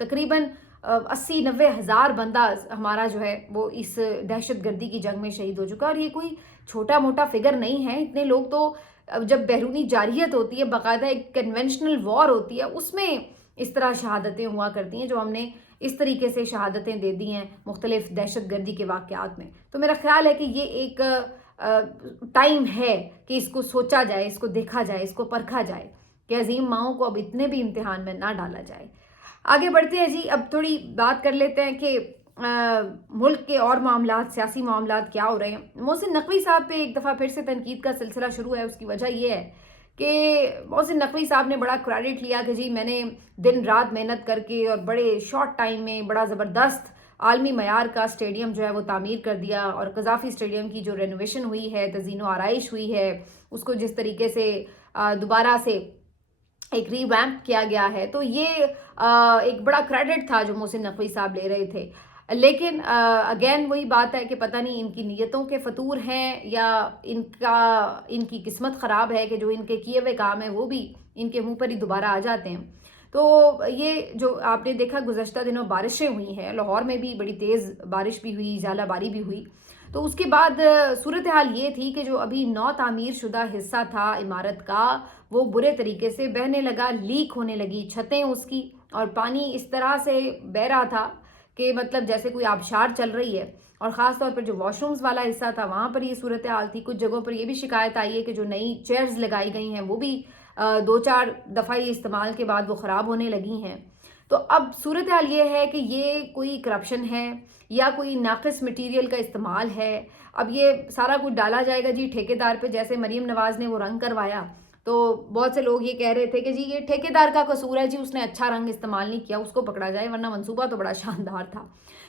تقریباً 80-90 ہزار بندہ ہمارا جو ہے وہ اس دہشت گردی کی جنگ میں شہید ہو چکا. اور یہ کوئی چھوٹا موٹا فگر نہیں ہے. اتنے لوگ تو جب بیرونی جارحیت ہوتی ہے، باقاعدہ ایک کنونشنل وار ہوتی ہے، اس میں اس طرح شہادتیں ہوا کرتی ہیں جو ہم نے اس طریقے سے شہادتیں دے دی ہیں مختلف دہشت گردی کے واقعات میں. تو میرا خیال ہے کہ یہ ایک ٹائم ہے کہ اس کو سوچا جائے، اس کو دیکھا جائے، اس کو پرکھا جائے کہ عظیم ماؤں کو اب اتنے بھی امتحان میں نہ ڈالا جائے. آگے بڑھتے ہیں جی. اب تھوڑی بات کر لیتے ہیں کہ ملک کے اور معاملات، سیاسی معاملات کیا ہو رہے ہیں. محسن نقوی صاحب پہ ایک دفعہ پھر سے تنقید کا سلسلہ شروع ہے. اس کی وجہ یہ ہے کہ محسن نقوی صاحب نے بڑا کریڈٹ لیا کہ جی میں نے دن رات محنت کر کے اور بڑے شارٹ ٹائم میں بڑا زبردست عالمی معیار کا اسٹیڈیم جو ہے وہ تعمیر کر دیا، اور قذافی اسٹیڈیم کی جو رینوویشن ہوئی ہے، تزئین و آرائش ہوئی ہے، اس کو جس طریقے سے دوبارہ سے ایک ری ویمپ کیا گیا ہے، تو یہ ایک بڑا کریڈٹ تھا جو محسن نقوی صاحب لے رہے تھے. لیکن اگین وہی بات ہے کہ پتہ نہیں ان کی نیتوں کے فطور ہیں یا ان کی قسمت خراب ہے کہ جو ان کے کیے ہوئے کام ہیں وہ بھی ان کے منہ پر ہی دوبارہ آ جاتے ہیں. تو یہ جو آپ نے دیکھا گزشتہ دنوں بارشیں ہوئی ہیں، لاہور میں بھی بڑی تیز بارش بھی ہوئی، ژالہ باری بھی ہوئی. تو اس کے بعد صورتحال یہ تھی کہ جو ابھی نو تعمیر شدہ حصہ تھا عمارت کا وہ برے طریقے سے بہنے لگا، لیک ہونے لگی چھتیں اس کی، اور پانی اس طرح سے بہہ رہا تھا کہ مطلب جیسے کوئی آبشار چل رہی ہے. اور خاص طور پر جو واش رومز والا حصہ تھا وہاں پر یہ صورتحال تھی. کچھ جگہوں پر یہ بھی شکایت آئی ہے کہ جو نئی چیئرز لگائی گئی ہیں وہ بھی 2-4 دفعہ استعمال کے بعد وہ خراب ہونے لگی ہیں. تو اب صورتحال یہ ہے کہ یہ کوئی کرپشن ہے یا کوئی ناقص مٹیریل کا استعمال ہے. اب یہ سارا کچھ ڈالا جائے گا جی ٹھیکیدار پہ، جیسے مریم نواز نے وہ رنگ کروایا تو بہت سے لوگ یہ کہہ رہے تھے کہ جی یہ ٹھیکیدار کا قصور ہے، جی اس نے اچھا رنگ استعمال نہیں کیا، اس کو پکڑا جائے، ورنہ منصوبہ تو بڑا شاندار تھا.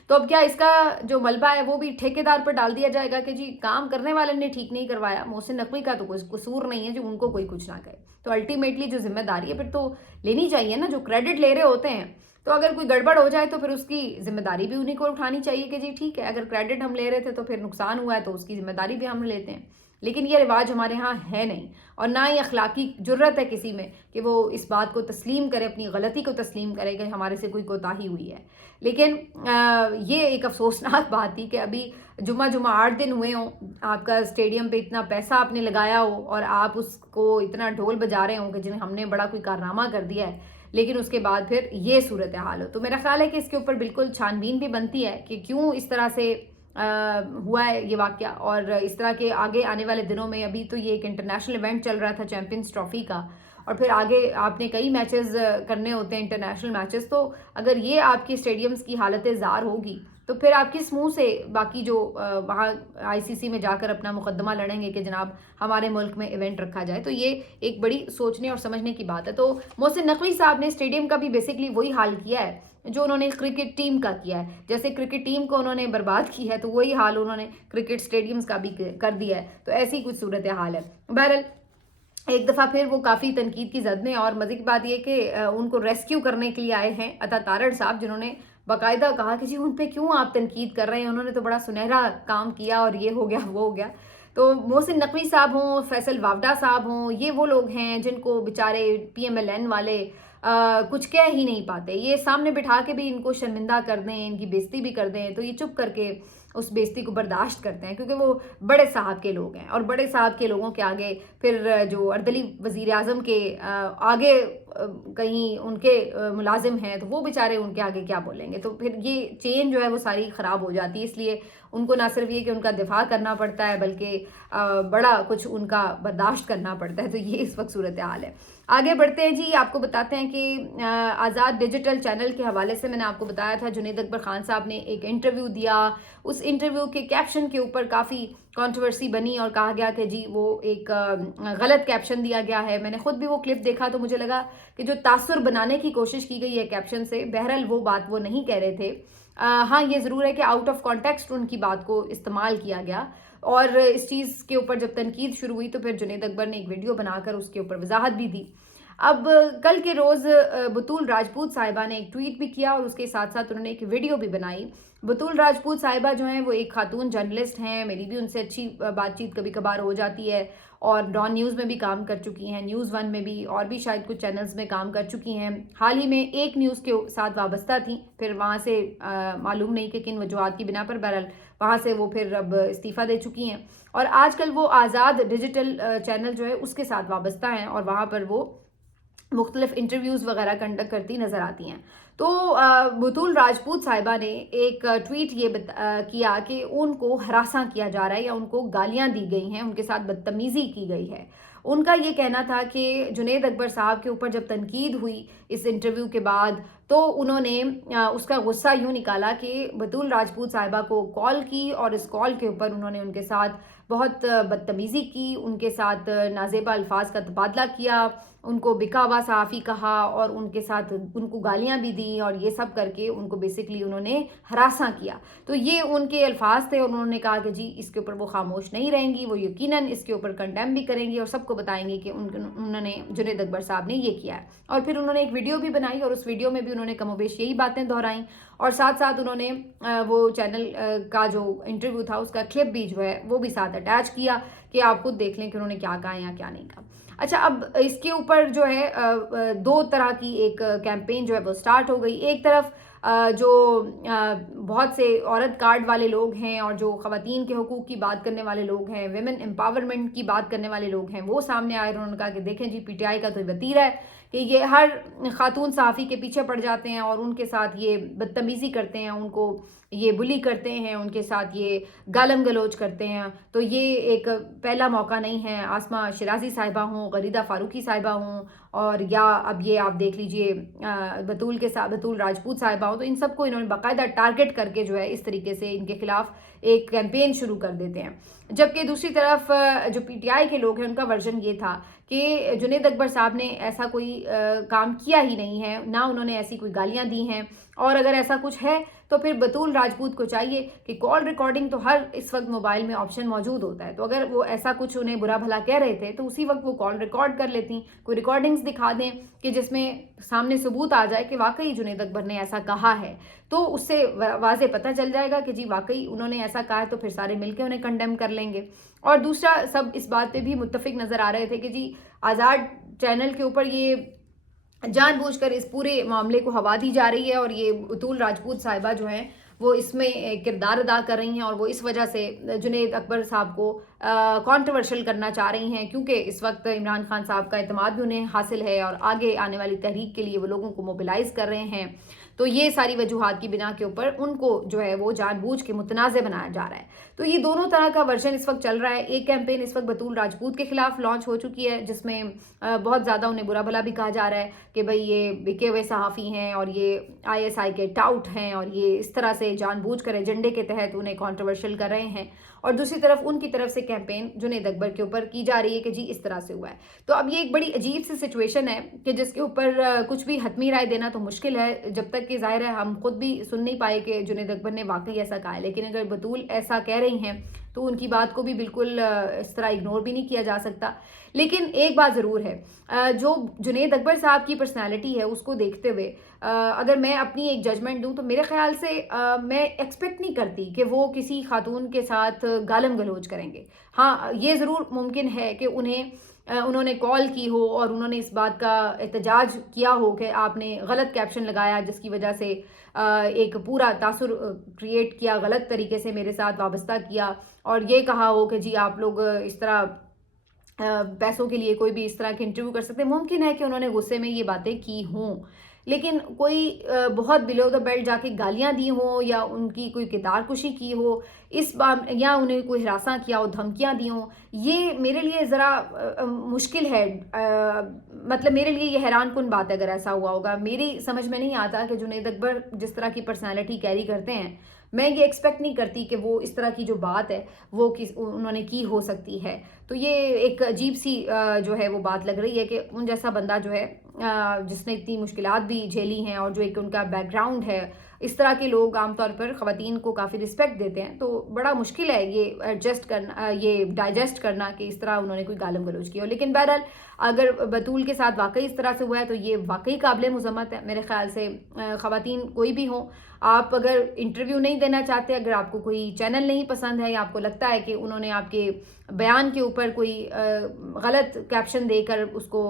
تو اب کیا اس کا جو ملبہ ہے وہ بھی ٹھیکیدار پر ڈال دیا جائے گا کہ جی کام کرنے والے نے ٹھیک نہیں کروایا، محسن نقوی کا تو کوئی قصور نہیں ہے، جو ان کو کوئی کچھ نہ کہے. تو الٹیمیٹلی جو ذمہ داری ہے پھر تو لینی چاہیے نا، جو کریڈٹ لے رہے ہوتے ہیں تو اگر کوئی گڑبڑ ہو جائے تو پھر اس کی ذمہ داری بھی انہیں کو اٹھانی چاہیے کہ جی ٹھیک ہے اگر کریڈٹ ہم لے رہے تھے تو پھر نقصان ہوا ہے تو اس کی ذمہ داری بھی ہم لیتے ہیں. لیکن یہ رواج ہمارے ہاں ہے نہیں، اور نہ ہی اخلاقی جرت ہے کسی میں کہ وہ اس بات کو تسلیم کرے، اپنی غلطی کو تسلیم کرے کہ ہمارے سے کوئی کوتاہی ہوئی ہے. لیکن یہ ایک افسوسناک بات تھی کہ ابھی جمعہ 8 دن ہوئے ہوں، آپ کا اسٹیڈیم پہ اتنا پیسہ آپ نے لگایا ہو اور آپ اس کو اتنا ڈھول بجا رہے ہوں کہ جنہیں ہم نے بڑا کوئی کارنامہ کر دیا ہے، لیکن اس کے بعد پھر یہ صورتحال ہو. تو میرا خیال ہے کہ اس کے اوپر بالکل چھانبین بھی بنتی ہے کہ کیوں اس طرح سے ہوا ہے یہ واقعہ. اور اس طرح کے آگے آنے والے دنوں میں، ابھی تو یہ ایک انٹرنیشنل ایونٹ چل رہا تھا چیمپئنز ٹرافی کا، اور پھر آگے آپ نے کئی میچز کرنے ہوتے ہیں انٹرنیشنل میچز. تو اگر یہ آپ کی اسٹیڈیمز کی حالت زار ہوگی تو پھر آپ کس منہ سے باقی جو وہاں ICC میں جا کر اپنا مقدمہ لڑیں گے کہ جناب ہمارے ملک میں ایونٹ رکھا جائے. تو یہ ایک بڑی سوچنے اور سمجھنے کی بات ہے. تو محسن نقوی صاحب نے اسٹیڈیم کا بھی بیسکلی وہی حال کیا ہے جو انہوں نے کرکٹ ٹیم کا کیا ہے. جیسے کرکٹ ٹیم کو انہوں نے برباد کی ہے تو وہی حال انہوں نے کرکٹ اسٹیڈیمز کا بھی کر دیا ہے. تو ایسی کچھ صورتحال ہے. بہرحال ایک دفعہ پھر وہ کافی تنقید کی زد میں، اور مزے کی بات یہ کہ ان کو ریسکیو کرنے کے لیے آئے ہیں عطا تارڑ صاحب، جنہوں نے باقاعدہ کہا کہ جی ان پہ کیوں آپ تنقید کر رہے ہیں، انہوں نے تو بڑا سنہرا کام کیا اور یہ ہو گیا وہ ہو گیا. تو محسن نقوی صاحب ہوں، فیصل وافدہ صاحب ہوں، یہ وہ لوگ ہیں جن کو بیچارے PMLN والے کچھ کہہ ہی نہیں پاتے. یہ سامنے بٹھا کے بھی ان کو شرمندہ کر دیں، ان کی بےزتی بھی کر دیں تو یہ چپ کر کے اس بےزتی کو برداشت کرتے ہیں، کیونکہ وہ بڑے صاحب کے لوگ ہیں، اور بڑے صاحب کے لوگوں کے آگے پھر جو اردلی وزیر اعظم کے آگے کہیں ان کے ملازم ہیں تو وہ بیچارے ان کے آگے کیا بولیں گے. تو پھر یہ چین جو ہے وہ ساری خراب ہو جاتی ہے. اس لیے ان کو نہ صرف یہ کہ ان کا دفاع کرنا پڑتا ہے بلکہ بڑا کچھ ان کا برداشت کرنا پڑتا ہے. تو یہ اس وقت صورتحال ہے. آگے بڑھتے ہیں جی. آپ کو بتاتے ہیں کہ آزاد ڈیجیٹل چینل کے حوالے سے میں نے آپ کو بتایا تھا جنید اکبر خان صاحب نے ایک انٹرویو دیا. اس انٹرویو کے کیپشن کے اوپر کافی کنٹروورسی بنی اور کہا گیا کہ جی وہ ایک غلط کیپشن دیا گیا ہے. میں نے خود بھی وہ کلپ دیکھا تو مجھے لگا کہ جو تاثر بنانے کی کوشش کی گئی ہے کیپشن سے، بہرحال وہ بات وہ نہیں کہہ رہے تھے. ہاں یہ ضرور ہے کہ آؤٹ آف کانٹیکسٹ ان کی بات کو استعمال کیا گیا، اور اس چیز کے اوپر جب تنقید شروع ہوئی تو پھر جنید اکبر نے ایک ویڈیو بنا کر اس کے اوپر وضاحت بھی دی. اب کل کے روز بطول راجپوت صاحبہ نے ایک ٹویٹ بھی کیا اور اس کے ساتھ ساتھ انہوں نے ایک ویڈیو بھی بنائی. بطول راجپوت صاحبہ جو ہیں وہ ایک خاتون جرنلسٹ ہیں, میری بھی ان سے اچھی بات چیت کبھی کبھار ہو جاتی ہے, اور ڈان نیوز میں بھی کام کر چکی ہیں, نیوز ون میں بھی, اور بھی شاید کچھ چینلز میں کام کر چکی ہیں. حال ہی میں ایک نیوز کے ساتھ وابستہ تھیں, پھر وہاں سے معلوم نہیں کہ کن وجوہات کی بنا پر بہرحال وہاں سے وہ پھر اب استعفیٰ دے چکی ہیں, اور آج کل وہ آزاد ڈیجیٹل چینل جو ہے اس کے ساتھ وابستہ ہیں, اور وہاں پر وہ مختلف انٹرویوز وغیرہ کنڈکٹ کرتی نظر آتی ہیں. تو بطول راجپوت صاحبہ نے ایک ٹویٹ یہ کیا کہ ان کو ہراساں کیا جا رہا ہے یا ان کو گالیاں دی گئی ہیں, ان کے ساتھ بدتمیزی کی گئی ہے. ان کا یہ کہنا تھا کہ جنید اکبر صاحب کے اوپر جب تنقید ہوئی اس انٹرویو کے بعد تو انہوں نے اس کا غصہ یوں نکالا کہ بطول راجپوت صاحبہ کو کال کی, اور اس کال کے اوپر انہوں نے ان کے ساتھ بہت بدتمیزی کی, ان کے ساتھ نازیبا الفاظ کا تبادلہ کیا, ان کو بکا ہوا صحافی کہا, اور ان کے ساتھ ان کو گالیاں بھی دیں, اور یہ سب کر کے ان کو بیسکلی انہوں نے ہراساں کیا. تو یہ ان کے الفاظ تھے, اور انہوں نے کہا کہ جی اس کے اوپر وہ خاموش نہیں رہیں گی, وہ یقیناً اس کے اوپر کنڈیم بھی کریں گی اور سب کو بتائیں گے کہ انہوں نے جنید اکبر صاحب نے یہ کیا ہے. اور پھر انہوں نے ایک ویڈیو بھی بنائی, اور اس ویڈیو میں بھی انہوں نے کم و بیش یہی باتیں دہرائیں, اور ساتھ ساتھ انہوں نے وہ چینل کا جو انٹرویو تھا اس کا کلپ بھی جو ہے وہ بھی ساتھ اٹیچ کیا کہ آپ خود دیکھ لیں کہ انہوں نے کیا کہا یا کیا نہیں کہا. اچھا, اب اس کے اوپر جو ہے دو طرح کی ایک کیمپین جو ہے وہ سٹارٹ ہو گئی. ایک طرف جو بہت سے عورت کارڈ والے لوگ ہیں اور جو خواتین کے حقوق کی بات کرنے والے لوگ ہیں, ویمن امپاورمنٹ کی بات کرنے والے لوگ ہیں, وہ سامنے آئے, انہوں نے کہا کہ دیکھیں جی پی ٹی آئی کا تو وتیرہ ہے کہ یہ ہر خاتون صحافی کے پیچھے پڑ جاتے ہیں اور ان کے ساتھ یہ بدتمیزی کرتے ہیں, ان کو یہ بلی کرتے ہیں, ان کے ساتھ یہ گالم گلوچ کرتے ہیں. تو یہ ایک پہلا موقع نہیں ہے, آسمہ شیرازی صاحبہ ہوں, غریدہ فاروقی صاحبہ ہوں, اور یا اب یہ آپ دیکھ لیجئے بطول راجپوت صاحبہ ہوں, تو ان سب کو انہوں نے باقاعدہ ٹارگٹ کر کے جو ہے اس طریقے سے ان کے خلاف ایک کیمپین شروع کر دیتے ہیں. جبکہ دوسری طرف جو پی ٹی آئی کے لوگ ہیں ان کا ورژن یہ تھا کہ جنید اکبر صاحب نے ایسا کوئی کام کیا ہی نہیں ہے, نہ انہوں نے ایسی کوئی گالیاں دی ہیں, اور اگر ایسا کچھ ہے تو پھر بطول راجپوت کو چاہیے کہ کال ریکارڈنگ تو ہر اس وقت موبائل میں آپشن موجود ہوتا ہے, تو اگر وہ ایسا کچھ انہیں برا بھلا کہہ رہے تھے تو اسی وقت وہ کال ریکارڈ کر لیتی, کوئی ریکارڈنگز دکھا دیں کہ جس میں سامنے ثبوت آ جائے کہ واقعی جنید اکبر نے ایسا کہا ہے, تو اس سے واضح پتہ چل جائے گا کہ جی واقعی انہوں نے ایسا کہا ہے, تو پھر سارے مل کے انہیں کنڈیم کر لیں گے. اور دوسرا, سب اس بات پہ بھی متفق نظر آ رہے تھے کہ جی آزاد چینل کے اوپر یہ جان بوجھ کر اس پورے معاملے کو ہوا دی جا رہی ہے, اور یہ بطول راجپوت صاحبہ جو ہیں وہ اس میں کردار ادا کر رہی ہیں, اور وہ اس وجہ سے جنید اکبر صاحب کو کانٹروورشل کرنا چاہ رہی ہیں, کیونکہ اس وقت عمران خان صاحب کا اعتماد بھی انہیں حاصل ہے, اور آگے آنے والی تحریک کے لیے وہ لوگوں کو موبلائز کر رہے ہیں. تو یہ ساری وجوہات کی بنا کے اوپر ان کو جو ہے وہ جان بوجھ کے متنازع بنایا جا رہا ہے. تو یہ دونوں طرح کا ورژن اس وقت چل رہا ہے. ایک کیمپین اس وقت بطول راجپوت کے خلاف لانچ ہو چکی ہے, جس میں بہت زیادہ انہیں برا بھلا بھی کہا جا رہا ہے کہ بھئی یہ بکے ہوئے صحافی ہیں, اور یہ آئی ایس آئی کے ٹاؤٹ ہیں, اور یہ اس طرح سے جان بوجھ کر ایجنڈے کے تحت انہیں کانٹروورشل کر رہے ہیں. اور دوسری طرف ان کی طرف سے کیمپین جنید اکبر کے اوپر کی جا رہی ہے کہ جی اس طرح سے ہوا ہے. تو اب یہ ایک بڑی عجیب سی سچویشن ہے کہ جس کے اوپر کچھ بھی حتمی رائے دینا تو مشکل ہے, جب تک کہ ظاہر ہے ہم خود بھی سن نہیں پائے کہ جنید اکبر نے واقعی ایسا کہا ہے. لیکن اگر بطول ایسا کہہ رہی ہیں تو ان کی بات کو بھی بالکل اس طرح اگنور بھی نہیں کیا جا سکتا. لیکن ایک بات ضرور ہے, جو جنید اکبر صاحب کی پرسنالٹی ہے اس کو دیکھتے ہوئے اگر میں اپنی ایک ججمنٹ دوں تو میرے خیال سے میں ایکسپیکٹ نہیں کرتی کہ وہ کسی خاتون کے ساتھ گالم گلوچ کریں گے. ہاں, یہ ضرور ممکن ہے کہ انہوں نے کال کی ہو اور انہوں نے اس بات کا احتجاج کیا ہو کہ آپ نے غلط کیپشن لگایا, جس کی وجہ سے ایک پورا تاثر کریٹ کیا, غلط طریقے سے میرے ساتھ وابستہ کیا, اور یہ کہا ہو کہ جی آپ لوگ اس طرح پیسوں کے لیے کوئی بھی اس طرح کے انٹرویو کر سکتے ہیں. ممکن ہے کہ انہوں نے غصے میں یہ باتیں کی ہوں, لیکن کوئی بہت بلو دا بیلٹ جا کے گالیاں دی ہوں, یا ان کی کوئی کردار کشی کی ہو یا انہیں کوئی ہراساں کیا ہو, دھمکیاں دی ہوں, یہ میرے لیے ذرا مشکل ہے. مطلب میرے لیے یہ حیران کن بات ہے اگر ایسا ہوا ہوگا. میری سمجھ میں نہیں آتا کہ جنید اکبر جس طرح کی پرسنالٹی کیری کرتے ہیں, میں یہ ایکسپیکٹ نہیں کرتی کہ وہ اس طرح کی جو بات ہے وہ انہوں نے کی ہو سکتی ہے. تو یہ ایک عجیب سی جو ہے وہ بات لگ رہی ہے کہ ان جیسا بندہ جو ہے جس نے اتنی مشکلات بھی جھیلی ہیں, اور جو ایک ان کا بیک گراؤنڈ ہے, اس طرح کے لوگ عام طور پر خواتین کو کافی رسپیکٹ دیتے ہیں. تو بڑا مشکل ہے یہ ڈائجسٹ کرنا کہ اس طرح انہوں نے کوئی گالم گلوچ کیا ہو. لیکن بہرحال اگر بطول کے ساتھ واقعی اس طرح سے ہوا ہے تو یہ واقعی قابل مذمت ہے میرے خیال سے. خواتین کوئی بھی ہوں, آپ اگر انٹرویو نہیں دینا چاہتے, اگر آپ کو کوئی چینل نہیں پسند ہے یا آپ کو لگتا ہے کہ انہوں نے آپ کے بیان کے اوپر کوئی غلط کیپشن دے کر اس کو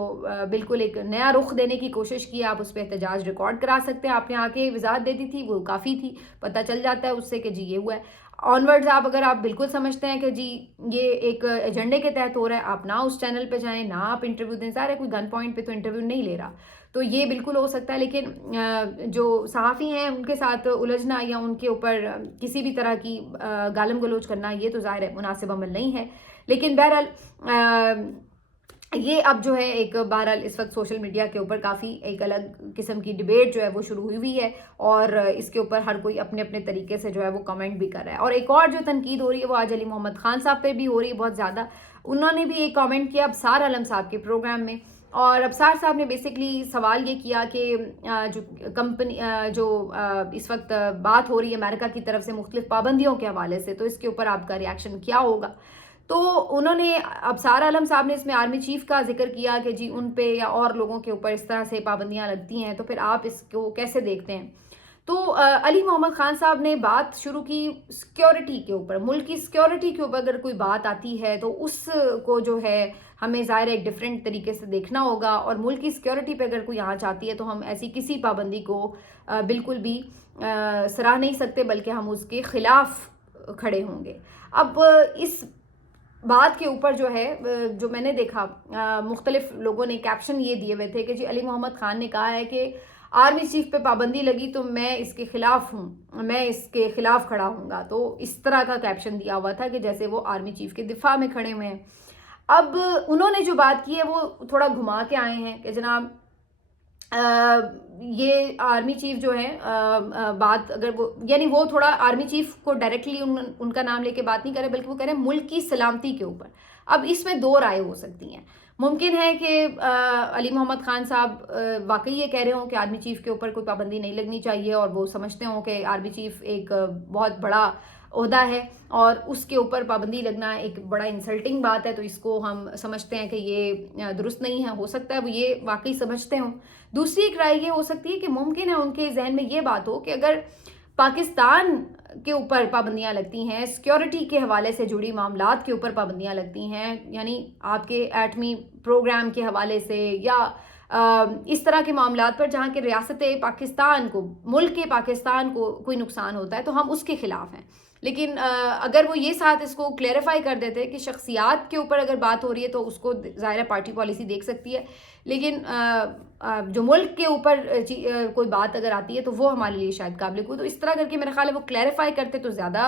بالکل ایک نیا رخ دینے کی کوشش کی, آپ اس پہ احتجاج ریکارڈ کرا سکتے ہیں. آپ نے آ کے وضاحت دے دی تھی, وہ کافی تھی, پتہ چل جاتا ہے اس سے کہ جی یہ ہوا ہے. آنورڈز اگر آپ بالکل سمجھتے ہیں کہ جی یہ ایک ایجنڈے کے تحت ہو رہا ہے, آپ نہ اس چینل پہ جائیں, نہ آپ انٹرویو دیں. سارے کوئی گن پوائنٹ پہ تو انٹرویو نہیں لے رہا, تو یہ بالکل ہو سکتا ہے. لیکن جو صحافی ہیں ان کے ساتھ الجھنا یا ان کے اوپر کسی بھی طرح کی گالم گلوچ کرنا, یہ تو ظاہر ہے مناسب عمل نہیں ہے. لیکن بہرحال یہ اب جو ہے ایک بہرحال اس وقت سوشل میڈیا کے اوپر کافی ایک الگ قسم کی ڈیبیٹ جو ہے وہ شروع ہوئی ہے, اور اس کے اوپر ہر کوئی اپنے اپنے طریقے سے جو ہے وہ کمنٹ بھی کر رہا ہے. اور ایک اور جو تنقید ہو رہی ہے وہ آج علی محمد خان صاحب پہ بھی ہو رہی ہے بہت زیادہ. انہوں نے بھی ایک کامنٹ کیا ابصار عالم صاحب کے پروگرام میں, اور ابصار صاحب نے بیسکلی سوال یہ کیا کہ جو کمپنی جو اس وقت بات ہو رہی ہے امریکہ کی طرف سے مختلف پابندیوں کے حوالے سے, تو اس کے اوپر آپ کا ریاکشن کیا ہوگا. تو انہوں نے ابصار عالم صاحب نے اس میں آرمی چیف کا ذکر کیا کہ جی ان پہ یا اور لوگوں کے اوپر اس طرح سے پابندیاں لگتی ہیں, تو پھر آپ اس کو کیسے دیکھتے ہیں. تو علی محمد خان صاحب نے بات شروع کی سیکیورٹی کے اوپر. ملک کی سیکیورٹی کے اوپر اگر کوئی بات آتی ہے تو اس کو جو ہے ہمیں ظاہر ایک ڈیفرنٹ طریقے سے دیکھنا ہوگا, اور ملک کی سیکیورٹی پہ اگر کوئی یہاں چاہتی ہے تو ہم ایسی کسی پابندی کو بالکل بھی سراہ نہیں سکتے, بلکہ ہم اس کے خلاف کھڑے ہوں گے. اب اس بات کے اوپر جو ہے جو میں نے دیکھا مختلف لوگوں نے کیپشن یہ دیے ہوئے تھے کہ جی علی محمد خان نے کہا ہے کہ آرمی چیف پہ پابندی لگی تو میں اس کے خلاف ہوں, میں اس کے خلاف کھڑا ہوں گا. تو اس طرح کا کیپشن دیا ہوا تھا کہ جیسے وہ آرمی چیف کے دفاع میں کھڑے ہوئے ہیں. اب انہوں نے جو بات کی ہے وہ تھوڑا گھما کے آئے ہیں کہ جناب یہ آرمی چیف جو ہے بات اگر وہ یعنی وہ تھوڑا آرمی چیف کو ڈائریکٹلی ان کا نام لے کے بات نہیں کرے, بلکہ وہ کہہ رہے ہیں ملک کی سلامتی کے اوپر. اب اس میں دو رائے ہو سکتی ہیں. ممکن ہے کہ علی محمد خان صاحب واقعی یہ کہہ رہے ہوں کہ آرمی چیف کے اوپر کوئی پابندی نہیں لگنی چاہیے, اور وہ سمجھتے ہوں کہ آرمی چیف ایک بہت بڑا عہدہ ہے اور اس کے اوپر پابندی لگنا ایک بڑا انسلٹنگ بات ہے, تو اس کو ہم سمجھتے ہیں کہ یہ درست نہیں ہے. ہو سکتا ہے وہ یہ واقعی سمجھتے ہوں. دوسری ایک رائے یہ ہو سکتی ہے کہ ممکن ہے ان کے ذہن میں یہ بات ہو کہ اگر پاکستان کے اوپر پابندیاں لگتی ہیں, سیکیورٹی کے حوالے سے جڑی معاملات کے اوپر پابندیاں لگتی ہیں, یعنی آپ کے ایٹمی پروگرام کے حوالے سے یا اس طرح کے معاملات پر جہاں کہ ریاست پاکستان کو, ملک کے پاکستان کو کوئی نقصان ہوتا ہے, تو ہم اس کے خلاف ہیں. لیکن اگر وہ یہ ساتھ اس کو کلیریفائی کر دیتے کہ شخصیات کے اوپر اگر بات ہو رہی ہے تو اس کو ظاہر پارٹی پالیسی دیکھ سکتی ہے, لیکن جو ملک کے اوپر کوئی بات اگر آتی ہے تو وہ ہمارے لیے شاید قابل قبول. تو اس طرح کر کے میرا خیال ہے وہ کلیریفائی کرتے تو زیادہ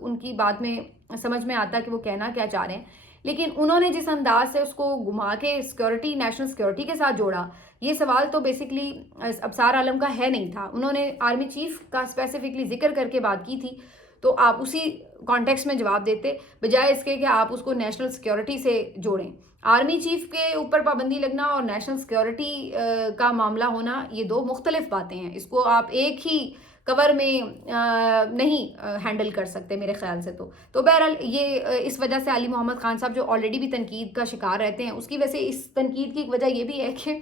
ان کی بات میں سمجھ میں آتا کہ وہ کہنا کیا چاہ رہے ہیں. لیکن انہوں نے جس انداز سے اس کو گھما کے سیکیورٹی, نیشنل سیکیورٹی کے ساتھ جوڑا, یہ سوال تو بیسکلی ابصار عالم کا ہے نہیں تھا. انہوں نے آرمی چیف کا اسپیسیفکلی ذکر کر کے بات کی تھی, تو آپ اسی کانٹیکسٹ میں جواب دیتے بجائے اس کے کہ آپ اس کو نیشنل سیکیورٹی سے جوڑیں. آرمی چیف کے اوپر پابندی لگنا اور نیشنل سیکیورٹی کا معاملہ ہونا یہ دو مختلف باتیں ہیں. اس کو آپ ایک ہی کور میں نہیں ہینڈل کر سکتے میرے خیال سے. تو بہرحال یہ اس وجہ سے علی محمد خان صاحب جو آلریڈی بھی تنقید کا شکار رہتے ہیں, اس کی وجہ سے اس تنقید کی ایک وجہ یہ بھی ہے کہ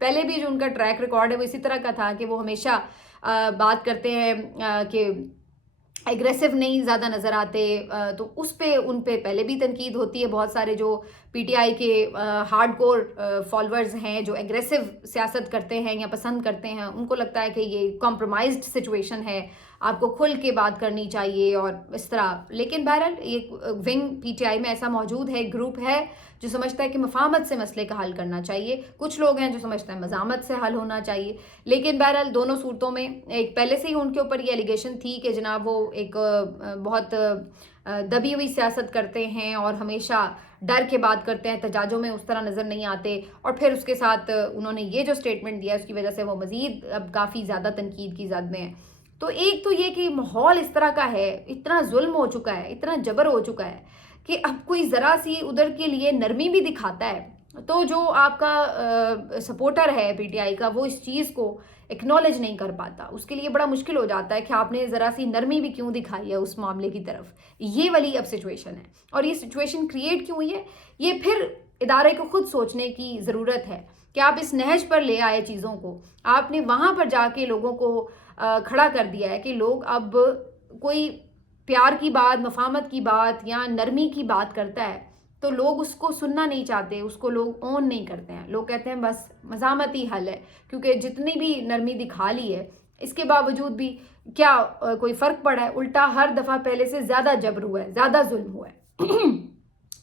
پہلے بھی جو ان کا ٹریک ریکارڈ ہے وہ اسی طرح کا تھا کہ وہ ہمیشہ بات کرتے ہیں کہ ایگریسو نہیں زیادہ نظر آتے, تو اس پہ ان پہ پہلے بھی تنقید ہوتی ہے. بہت سارے جو پی ٹی آئی کے ہارڈ کور فالورز ہیں جو ایگریسو سیاست کرتے ہیں یا پسند کرتے ہیں, ان کو لگتا ہے کہ یہ کمپرومائزڈ سچویشن ہے, آپ کو کھل کے بات کرنی چاہیے اور اس طرح. لیکن بہرحال ایک ونگ پی ٹی آئی میں ایسا موجود ہے, ایک گروپ ہے جو سمجھتا ہے کہ مفاہمت سے مسئلے کا حل کرنا چاہیے. کچھ لوگ ہیں جو سمجھتے ہیں مزاحمت سے حل ہونا چاہیے. لیکن بہرحال دونوں صورتوں میں ایک پہلے سے ہی ان کے اوپر یہ الیگیشن تھی کہ جناب وہ ایک بہت دبی ہوئی سیاست کرتے ہیں اور ہمیشہ ڈر کے بات کرتے ہیں, احتجاجوں میں اس طرح نظر نہیں آتے. اور پھر اس کے ساتھ انہوں نے یہ جو سٹیٹمنٹ دیا اس کی وجہ سے وہ مزید اب کافی زیادہ تنقید کی زد میں ہیں. تو ایک تو یہ کہ ماحول اس طرح کا ہے, اتنا ظلم ہو چکا ہے, اتنا جبر ہو چکا ہے کہ اب کوئی ذرا سی ادھر کے لیے نرمی بھی دکھاتا ہے تو جو آپ کا سپورٹر ہے پی ٹی آئی کا وہ اس چیز کو ایکنالج نہیں کر پاتا. اس کے لیے بڑا مشکل ہو جاتا ہے کہ آپ نے ذرا سی نرمی بھی کیوں دکھائی ہے اس معاملے کی طرف. یہ والی اب سچویشن ہے, اور یہ سچویشن کریٹ کیوں ہوئی ہے, یہ پھر ادارے کو خود سوچنے کی ضرورت ہے کہ آپ اس نہج پر لے آئے چیزوں کو، آپ نے وہاں پر جا کے لوگوں کو کھڑا کر دیا ہے کہ لوگ اب کوئی پیار کی بات، مفاہمت کی بات یا نرمی کی بات کرتا ہے تو لوگ اس کو سننا نہیں چاہتے، اس کو لوگ اون نہیں کرتے ہیں، لوگ کہتے ہیں بس مزاحمتی حل ہے، کیونکہ جتنی بھی نرمی دکھا لی ہے اس کے باوجود بھی کیا کوئی فرق پڑا ہے؟ الٹا ہر دفعہ پہلے سے زیادہ جبر ہوا ہے، زیادہ ظلم ہوا ہے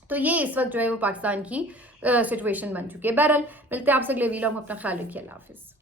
تو یہ اس وقت جو ہے وہ پاکستان کی سچویشن بن چکی ہے۔ بہرحال ملتے ہیں آپ سے اگلے ویلاگ میں، اپنا خیال رکھیے، اللہ حافظ۔